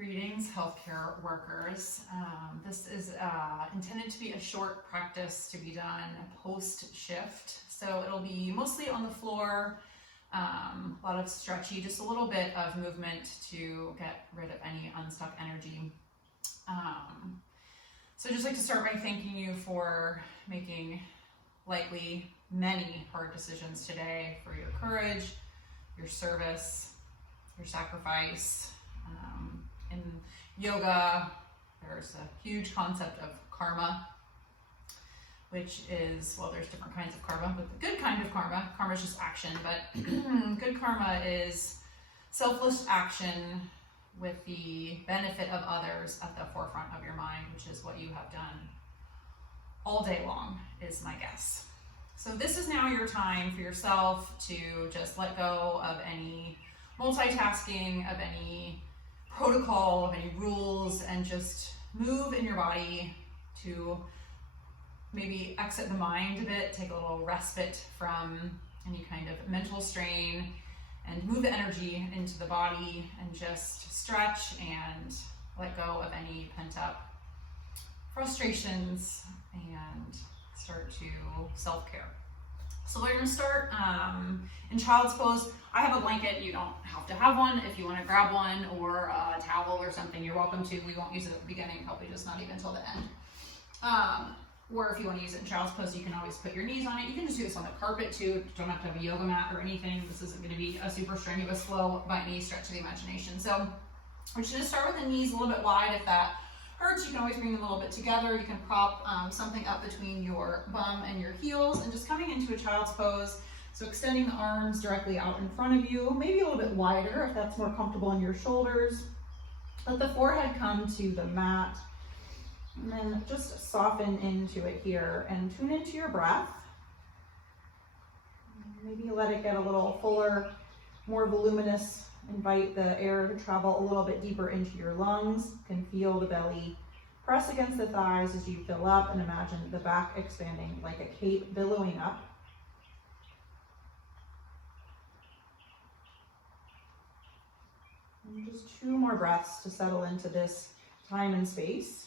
Greetings, healthcare workers. This is intended to be a short practice to be done post-shift. So it'll be mostly on the floor, a lot of stretchy, just a little bit of movement to get rid of any unstuck energy. So I'd just like to start by thanking you for making likely many hard decisions today, for your courage, your service, your sacrifice. In yoga, there's a huge concept of karma, which is, well, there's different kinds of karma, but the good kind of karma is just action, but good karma is selfless action with the benefit of others at the forefront of your mind, which is what you have done all day long, is my guess. So this is now your time for yourself to just let go of any multitasking, of any protocol, of any rules, and just move in your body to maybe exit the mind a bit, take a little respite from any kind of mental strain, and move the energy into the body and just stretch and let go of any pent-up frustrations and start to self-care. So we're going to start in child's pose. I have a blanket. You don't have to have one. If you want to grab one or a towel or something, you're welcome to. We won't use it at the beginning, probably just not even until the end. Or if you want to use it in child's pose, you can always put your knees on it. You can just do this on the carpet too. You don't have to have a yoga mat or anything. This isn't going to be a super strenuous flow by any stretch of the imagination. So we're just going to start with the knees a little bit wide. If that hurts, you can always bring them a little bit together. You can prop something up between your bum and your heels, and just coming into a child's pose. So extending the arms directly out in front of you, maybe a little bit wider if that's more comfortable in your shoulders. Let the forehead come to the mat, and then just soften into it here and tune into your breath. Maybe let it get a little fuller, more voluminous. Invite the air to travel a little bit deeper into your lungs. You can feel the belly press against the thighs as you fill up, and imagine the back expanding like a cape billowing up. And just 2 more breaths to settle into this time and space.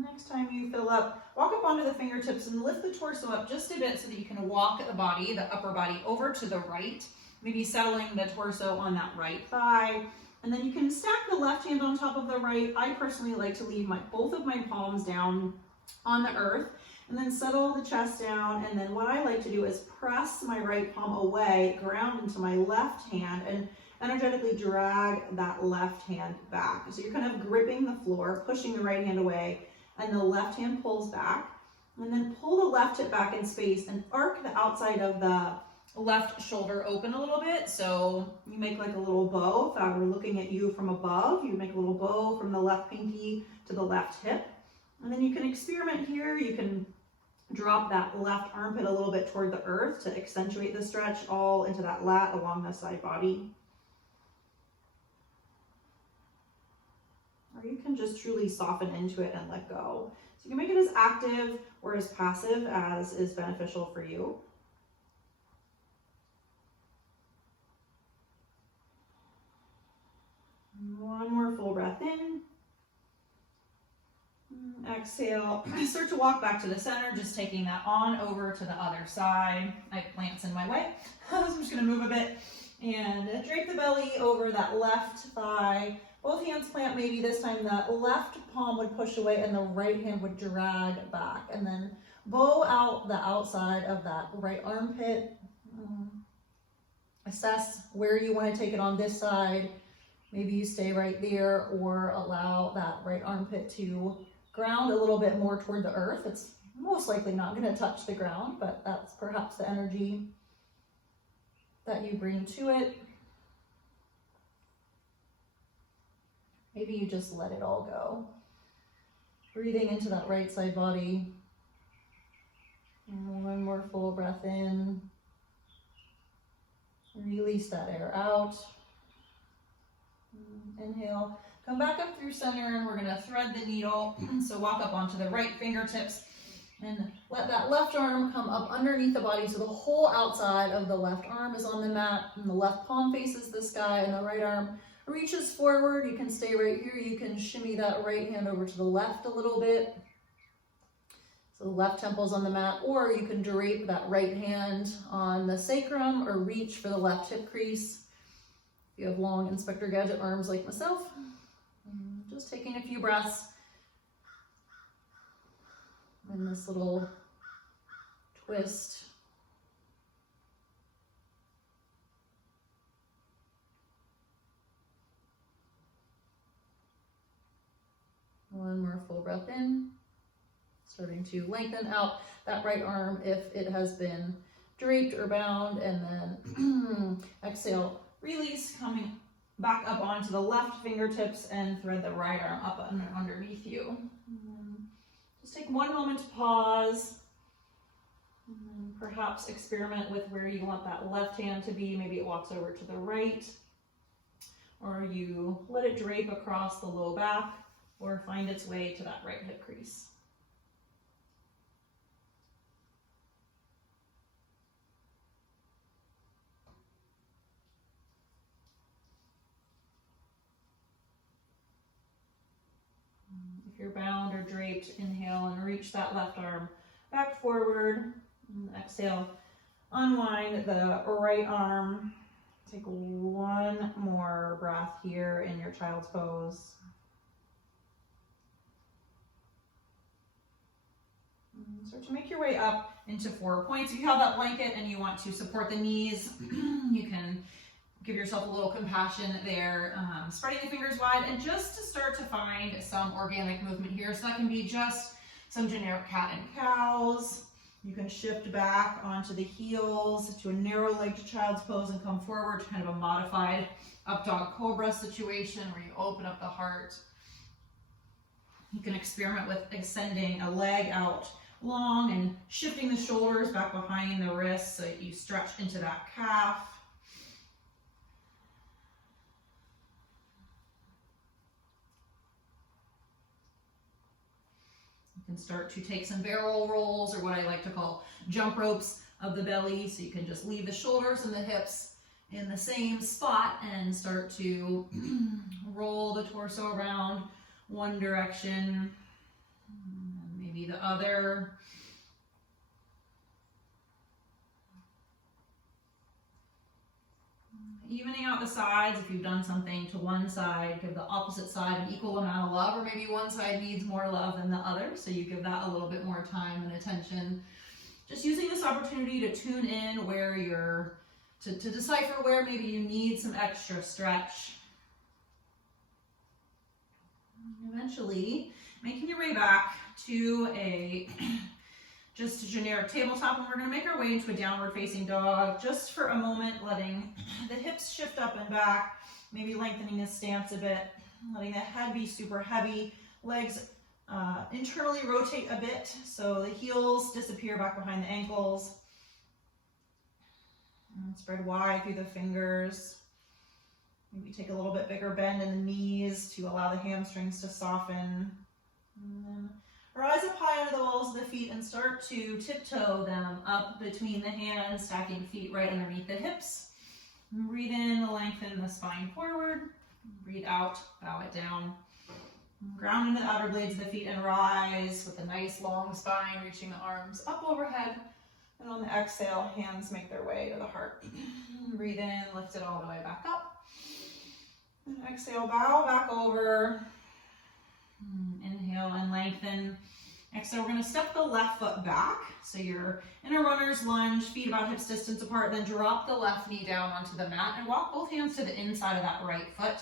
Next time you fill up, walk up onto the fingertips and lift the torso up just a bit so that you can walk the body, the upper body, over to the right, maybe settling the torso on that right thigh. And then you can stack the left hand on top of the right. I personally like to leave both of my palms down on the earth, and then settle the chest down. And then what I like to do is press my right palm away, ground into my left hand, and energetically drag that left hand back. So you're kind of gripping the floor, pushing the right hand away, and the left hand pulls back. And then pull the left hip back in space and arc the outside of the left shoulder open a little bit. So you make like a little bow. If I were looking at you from above, you make a little bow from the left pinky to the left hip. And then you can experiment here. You can drop that left armpit a little bit toward the earth to accentuate the stretch all into that lat along the side body. Or you can just truly soften into it and let go. So you can make it as active or as passive as is beneficial for you. One more full breath in. Exhale. Start to walk back to the center, just taking that on over to the other side. I have plants in my way, so I'm just going to move a bit and drape the belly over that left thigh. Both hands plant, maybe this time the left palm would push away and the right hand would drag back. And then bow out the outside of that right armpit. Assess where you want to take it on this side. Maybe you stay right there, or allow that right armpit to ground a little bit more toward the earth. It's most likely not going to touch the ground, but that's perhaps the energy that you bring to it. Maybe you just let it all go. Breathing into that right side body. And one more full breath in. Release that air out. Inhale, come back up through center, and we're gonna thread the needle. So walk up onto the right fingertips and let that left arm come up underneath the body so the whole outside of the left arm is on the mat, and the left palm faces the sky, and the right arm reaches forward. You can stay right here. You can shimmy that right hand over to the left a little bit. So the left temple's on the mat, or you can drape that right hand on the sacrum or reach for the left hip crease. If you have long Inspector Gadget arms like myself, just taking a few breaths in this little twist. One more full breath in, starting to lengthen out that right arm if it has been draped or bound, and then exhale, release, coming back up onto the left fingertips and thread the right arm up underneath you. Just take one moment to pause. Perhaps experiment with where you want that left hand to be. Maybe it walks over to the right, or you let it drape across the low back, or find its way to that right hip crease. If you're bound or draped, inhale and reach that left arm back forward. And exhale, unwind the right arm. Take one more breath here in your child's pose. Start to make your way up into 4 points. If you have that blanket and you want to support the knees, you can give yourself a little compassion there, spreading the fingers wide, and just to start to find some organic movement here. So that can be just some generic cat and cows. You can shift back onto the heels to a narrow-legged child's pose and come forward to kind of a modified up dog cobra situation where you open up the heart. You can experiment with extending a leg out long and shifting the shoulders back behind the wrists so that you stretch into that calf. You can start to take some barrel rolls, or what I like to call jump ropes of the belly, so you can just leave the shoulders and the hips in the same spot and start to roll the torso around one direction, maybe the other. Evening out the sides. If you've done something to one side, give the opposite side an equal amount of love, or maybe one side needs more love than the other, so you give that a little bit more time and attention. Just using this opportunity to tune in where you're, to decipher where maybe you need some extra stretch. Eventually, making your way back to just a generic tabletop, and we're going to make our way into a downward facing dog just for a moment, letting the hips shift up and back, maybe lengthening the stance a bit, letting the head be super heavy, legs internally rotate a bit so the heels disappear back behind the ankles, and spread wide through the fingers. Maybe take a little bit bigger bend in the knees to allow the hamstrings to soften. And then rise up high under the balls of the feet and start to tiptoe them up between the hands, stacking feet right underneath the hips. And breathe in, lengthen the spine forward. Breathe out, bow it down. Ground into the outer blades of the feet and rise with a nice long spine, reaching the arms up overhead. And on the exhale, hands make their way to the heart. Breathe in, lift it all the way back up. And exhale, bow back over. Inhale and lengthen. Exhale, we're going to step the left foot back. So you're in a runner's lunge, feet about hips distance apart, then drop the left knee down onto the mat and walk both hands to the inside of that right foot.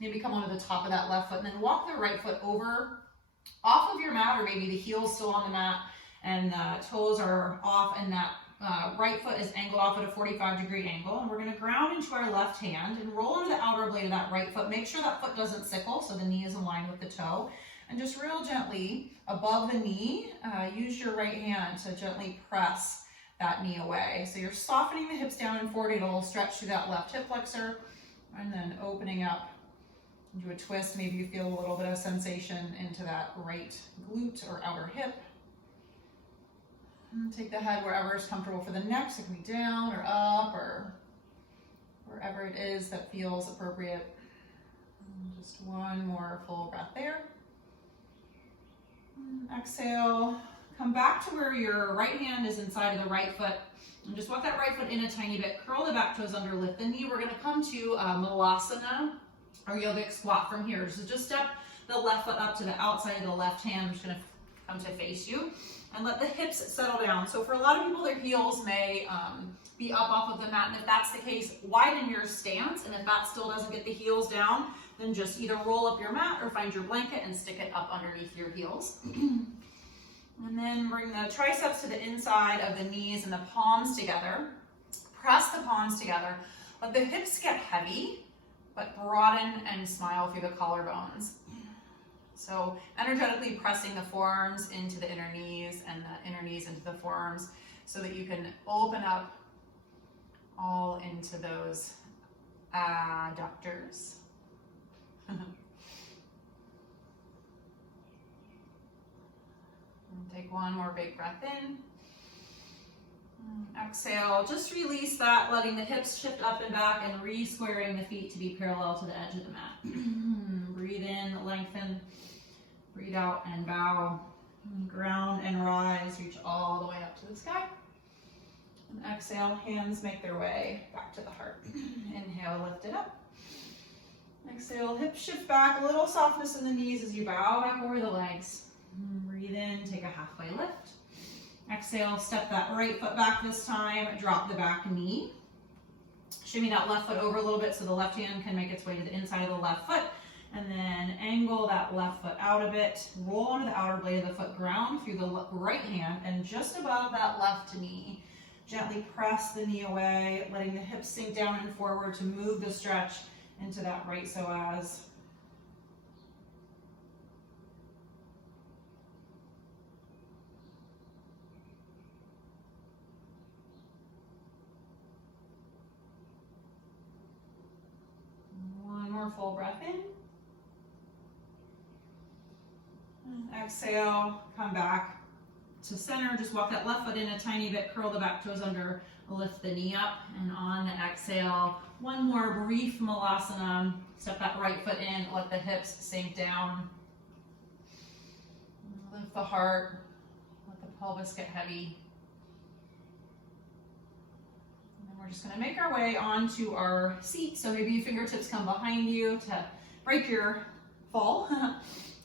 Maybe come onto the top of that left foot and then walk the right foot over off of your mat, or maybe the heel's still on the mat and the toes are off, and that right foot is angled off at a 45-degree angle. And we're going to ground into our left hand and roll into the outer blade of that right foot. Make sure that foot doesn't sickle, so the knee is in line with the toe. And just real gently above the knee, use your right hand to gently press that knee away. So you're softening the hips down and forward. It'll stretch through that left hip flexor, and then opening up Do a twist, maybe you feel a little bit of sensation into that right glute or outer hip. And take the head wherever is comfortable for the neck, so it can be down or up or wherever it is that feels appropriate. And just one more full breath there. And exhale, come back to where your right hand is inside of the right foot. And just walk that right foot in a tiny bit, curl the back toes under, lift the knee. We're gonna come to Malasana, or yogic squat from here. So just step the left foot up to the outside of the left hand. I'm just gonna come to face you and let the hips settle down. So for a lot of people, their heels may be up off of the mat. And if that's the case, widen your stance. And if that still doesn't get the heels down, then just either roll up your mat or find your blanket and stick it up underneath your heels. And then bring the triceps to the inside of the knees and the palms together. Press the palms together. Let the hips get heavy, but broaden and smile through the collarbones. So energetically pressing the forearms into the inner knees and the inner knees into the forearms so that you can open up all into those adductors. Take one more big breath in. Exhale, just release that, letting the hips shift up and back and re-squaring the feet to be parallel to the edge of the mat. Breathe in, lengthen. Breathe out and bow. Ground and rise, reach all the way up to the sky. And exhale, hands make their way back to the heart. Inhale, lift it up. Exhale, hips shift back, a little softness in the knees as you bow back over the legs. Breathe in, take a halfway lift. Exhale, step that right foot back this time, drop the back knee. Shimmy that left foot over a little bit so the left hand can make its way to the inside of the left foot. And then angle that left foot out a bit. Roll onto the outer blade of the foot, ground through the right hand, and just above that left knee, gently press the knee away, letting the hips sink down and forward to move the stretch into that right psoas. One more full breath in. Exhale, come back to center. Just walk that left foot in a tiny bit, curl the back toes under, lift the knee up, and on the exhale, one more brief Malasana. Step that right foot in, let the hips sink down. Lift the heart, let the pelvis get heavy. And then we're just gonna make our way onto our seat. So maybe your fingertips come behind you to break your fall.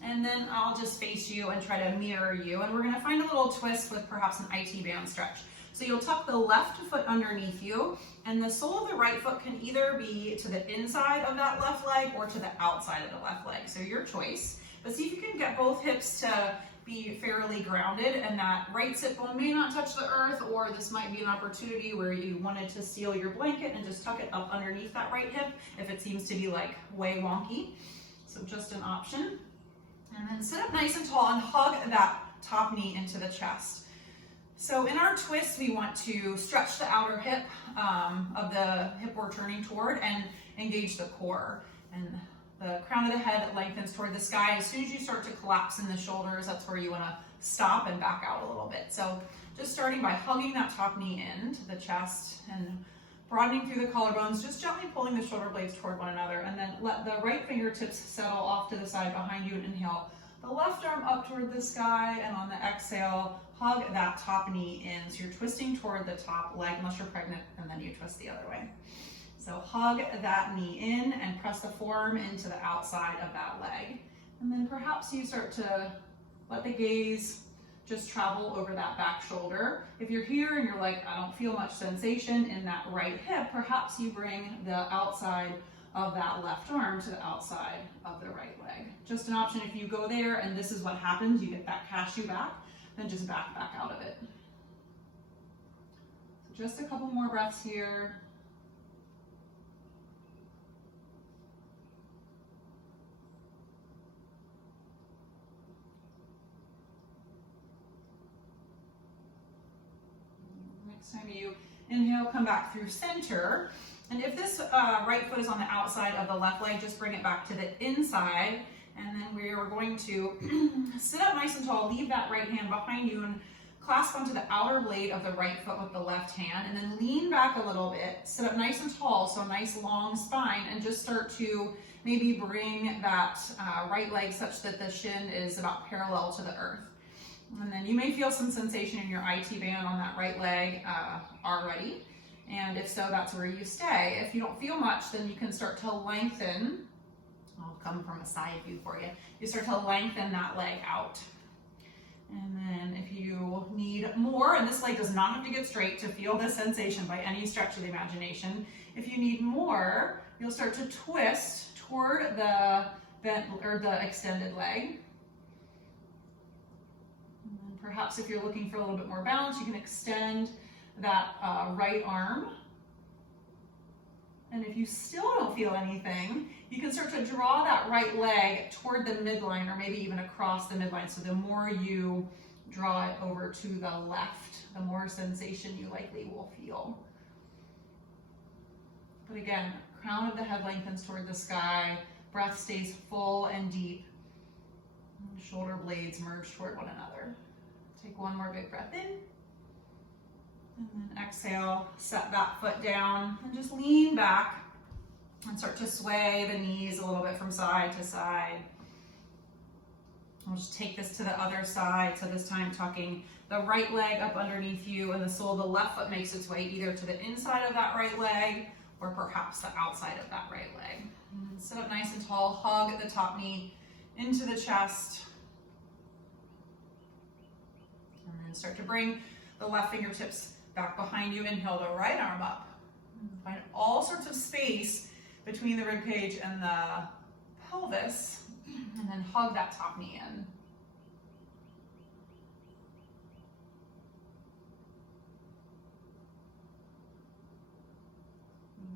And then I'll just face you and try to mirror you. And we're gonna find a little twist with perhaps an IT band stretch. So you'll tuck the left foot underneath you, and the sole of the right foot can either be to the inside of that left leg or to the outside of the left leg. So your choice. But see if you can get both hips to be fairly grounded, and that right sit bone may not touch the earth, or this might be an opportunity where you wanted to steal your blanket and just tuck it up underneath that right hip if it seems to be like way wonky. So just an option. And then sit up nice and tall and hug that top knee into the chest. So in our twist, we want to stretch the outer hip of the hip we're turning toward and engage the core. And the crown of the head lengthens toward the sky. As soon as you start to collapse in the shoulders, that's where you want to stop and back out a little bit. So just starting by hugging that top knee into the chest and broadening through the collarbones, just gently pulling the shoulder blades toward one another, and then let the right fingertips settle off to the side behind you and inhale the left arm up toward the sky, and on the exhale, hug that top knee in. So you're twisting toward the top leg unless you're pregnant, and then you twist the other way. So hug that knee in and press the forearm into the outside of that leg. And then perhaps you start to let the gaze just travel over that back shoulder. If you're here and you're like, I don't feel much sensation in that right hip, perhaps you bring the outside of that left arm to the outside of the right leg. Just an option if you go there and this is what happens, you get that cashew back, then just back out of it. So just a couple more breaths here. Next time you inhale, come back through center. And if this right foot is on the outside of the left leg, just bring it back to the inside. And then we are going to sit up nice and tall, leave that right hand behind you and clasp onto the outer blade of the right foot with the left hand, and then lean back a little bit, sit up nice and tall, so nice long spine, and just start to maybe bring that right leg such that the shin is about parallel to the earth. And then you may feel some sensation in your IT band on that right leg already. And if so, that's where you stay. If you don't feel much, then you can start to lengthen. I'll come from a side view for you. You start to lengthen that leg out. And then if you need more, and this leg does not have to get straight to feel this sensation by any stretch of the imagination. If you need more, you'll start to twist toward the bent or the extended leg. And then perhaps if you're looking for a little bit more balance, you can extend that right arm. And if you still don't feel anything, you can start to draw that right leg toward the midline or maybe even across the midline. So the more you draw it over to the left, the more sensation you likely will feel. But again, crown of the head lengthens toward the sky, breath stays full and deep, and shoulder blades merge toward one another. Take one more big breath in. And then exhale, set that foot down and just lean back and start to sway the knees a little bit from side to side. We'll just take this to the other side. So this time tucking the right leg up underneath you and the sole of the left foot makes its way either to the inside of that right leg or perhaps the outside of that right leg. And sit up nice and tall, hug the top knee into the chest. And then start to bring the left fingertips back behind you. Inhale the right arm up. Find all sorts of space between the rib cage and the pelvis, and then hug that top knee in.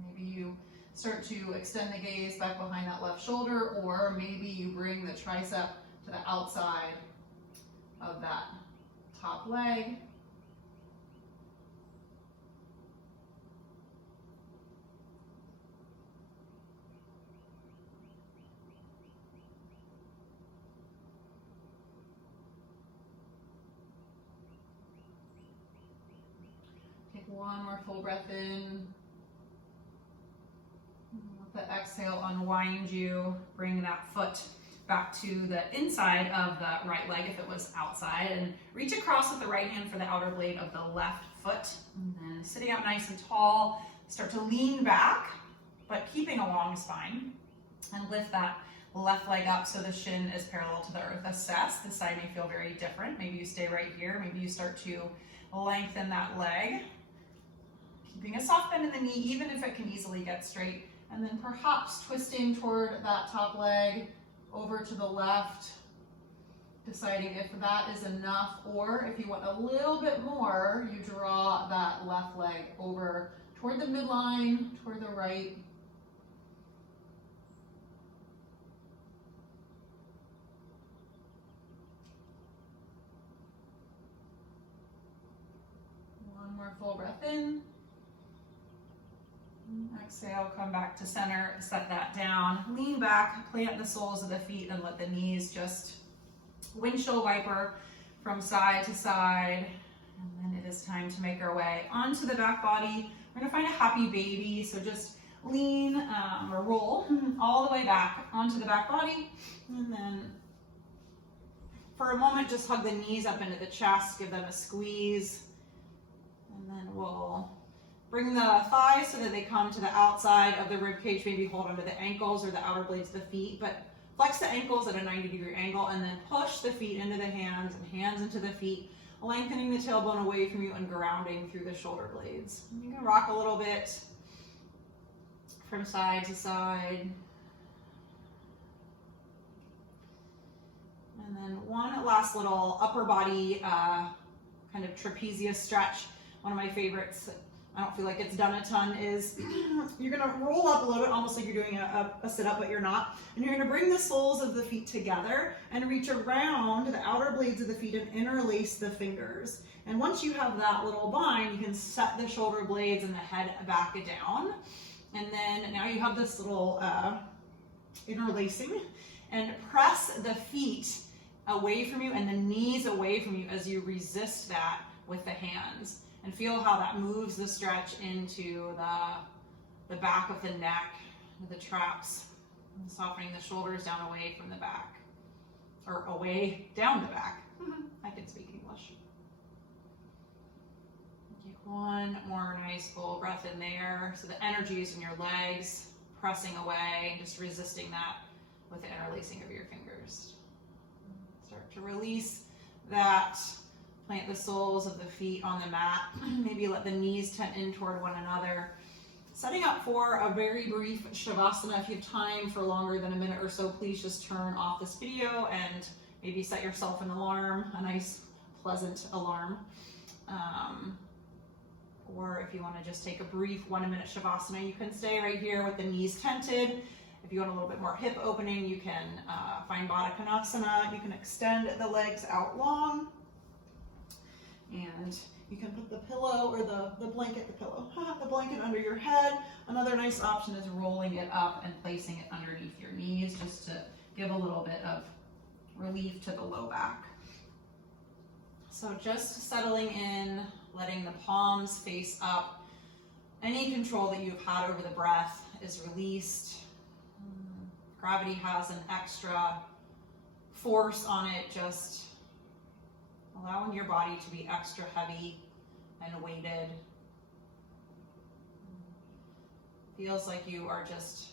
Maybe you start to extend the gaze back behind that left shoulder, or maybe you bring the tricep to the outside of that top leg. One more full breath in. Let the exhale unwind you. Bring that foot back to the inside of the right leg if it was outside, and reach across with the right hand for the outer blade of the left foot. And then sitting up nice and tall, start to lean back, but keeping a long spine, and lift that left leg up so the shin is parallel to the earth. Assess. This side may feel very different. Maybe you stay right here. Maybe you start to lengthen that leg. Keeping a soft bend in the knee, even if it can easily get straight. And then perhaps twisting toward that top leg over to the left, deciding if that is enough, or if you want a little bit more, you draw that left leg over toward the midline, toward the right. One more full breath in. Exhale, come back to center, set that down, lean back, plant the soles of the feet, and let the knees just windshield wiper from side to side. And then it is time to make our way onto the back body. We're gonna find a happy baby, so just lean or roll all the way back onto the back body. And then for a moment, just hug the knees up into the chest, give them a squeeze. And then we'll bring the thighs so that they come to the outside of the rib cage, maybe hold onto the ankles or the outer blades of the feet, but flex the ankles at a 90-degree angle, and then push the feet into the hands and hands into the feet, lengthening the tailbone away from you and grounding through the shoulder blades. You can rock a little bit from side to side. And then one last little upper body kind of trapezius stretch. One of my favorites, I don't feel like it's done a ton, is you're gonna roll up a little bit, almost like you're doing a sit-up, but you're not. And you're gonna bring the soles of the feet together and reach around the outer blades of the feet and interlace the fingers. And once you have that little bind, you can set the shoulder blades and the head back down. And then now you have this little interlacing, and press the feet away from you and the knees away from you as you resist that with the hands. And feel how that moves the stretch into the back of the neck, the traps, and softening the shoulders down away from the back, or away down the back. I can speak English. Take one more nice full breath in there. So the energy is in your legs, pressing away, just resisting that with the interlacing of your fingers. Start to release that. Plant the soles of the feet on the mat. Maybe let the knees tent in toward one another. Setting up for a very brief Shavasana. If you have time for longer than a minute or so, please just turn off this video and maybe set yourself an alarm, a nice, pleasant alarm. Or if you want to just take a brief 1 minute Shavasana, you can stay right here with the knees tented. If you want a little bit more hip opening, you can find Baddha Konasana. You can extend the legs out long. And you can put the pillow or the blanket under your head. Another nice option is rolling it up and placing it underneath your knees, just to give a little bit of relief to the low back. So just settling in, letting the palms face up. Any control that you've had over the breath is released. Gravity has an extra force on it, just allowing your body to be extra heavy and weighted. Feels like you are just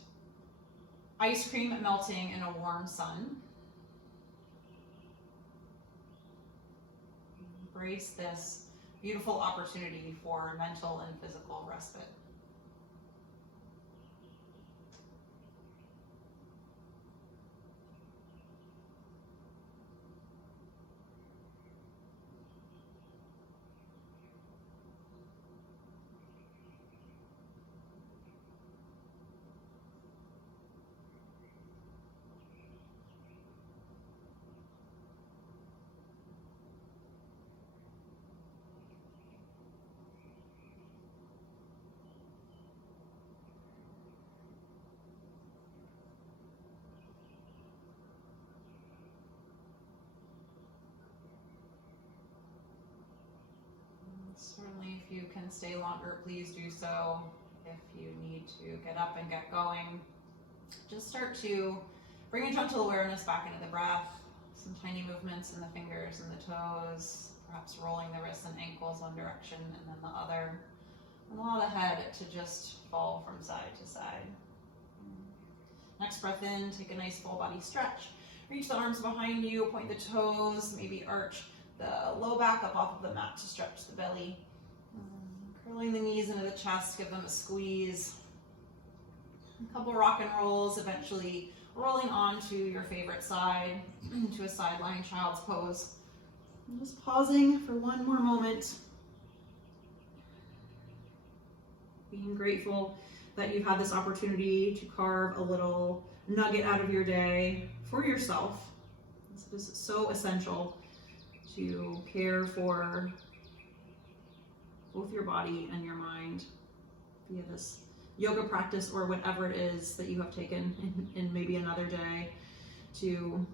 ice cream melting in a warm sun. Embrace this beautiful opportunity for mental and physical respite. Certainly, if you can stay longer, please do so. If you need to get up and get going, just start to bring your gentle awareness back into the breath. Some tiny movements in the fingers and the toes, perhaps rolling the wrists and ankles one direction and then the other. And allow the head to just fall from side to side. Next breath in, take a nice full body stretch. Reach the arms behind you, point the toes, maybe arch the low back up off of the mat to stretch the belly. Curling the knees into the chest, give them a squeeze. A couple rock and rolls, eventually rolling onto your favorite side, to a side lying child's pose. And just pausing for one more moment. Being grateful that you've had this opportunity to carve a little nugget out of your day for yourself. This is so essential to care for both your body and your mind via this yoga practice or whatever it is that you have taken in maybe another day, to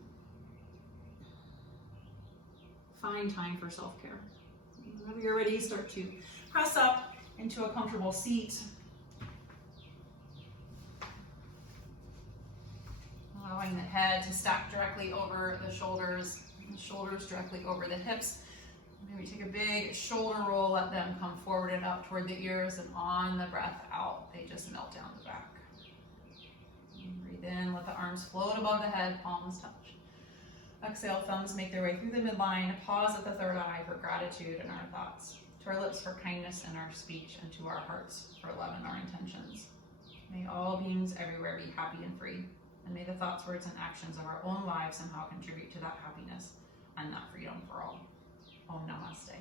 find time for self-care. Whenever you're ready, start to press up into a comfortable seat. Allowing the head to stack directly over the shoulders directly over the hips. Maybe take a big shoulder roll, let them come forward and up toward the ears, and on the breath out, they just melt down the back. Breathe in, let the arms float above the head, palms touch. Exhale, thumbs make their way through the midline. Pause at the third eye for gratitude in our thoughts. To our lips for kindness in our speech, and to our hearts for love in our intentions. May all beings everywhere be happy and free. And may the thoughts, words, and actions of our own lives somehow contribute to that happiness and that freedom for all. Om Namaste.